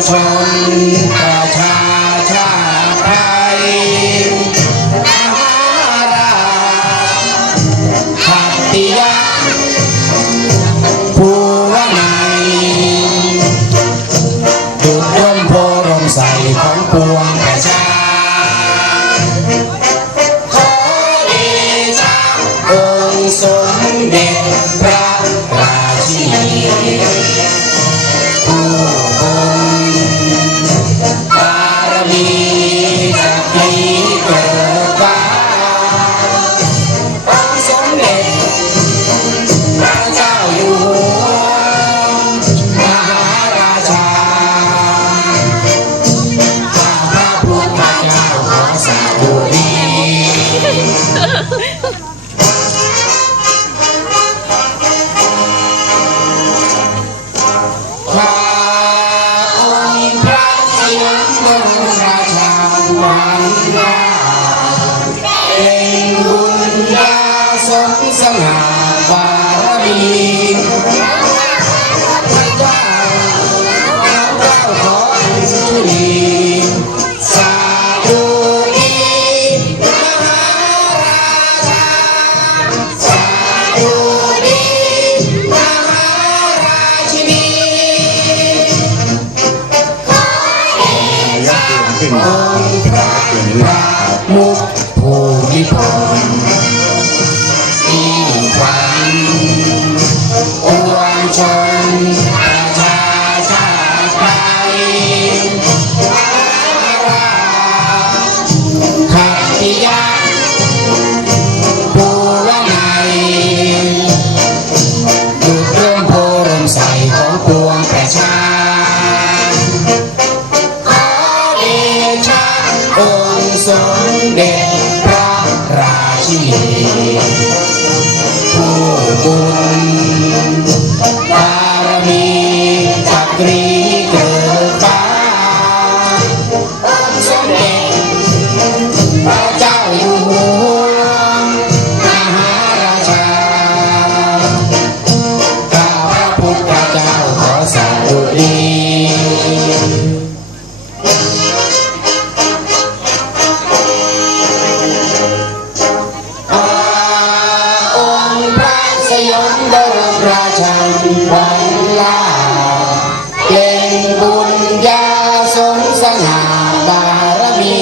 Johnny. Yeah. งองค์พระผู้มีพระภูมิพล ที่ผู้บุญบารมีจักรีานเมราชันวันลาเก่งบุญญาสมสง่บารมี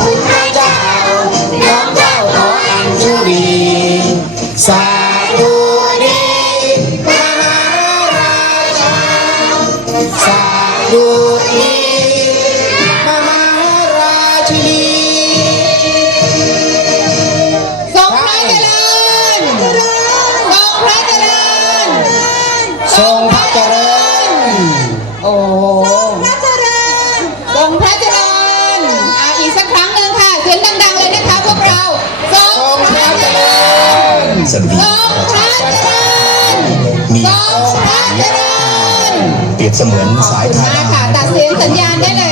คุณพระเจ้าน้อมเจ้าขออัญชุลีสา สวันดีระชาชนมีข้อสามเปรียบเสมือนสายทางมาค่ะตัดเสียงสัญญาณได้เลย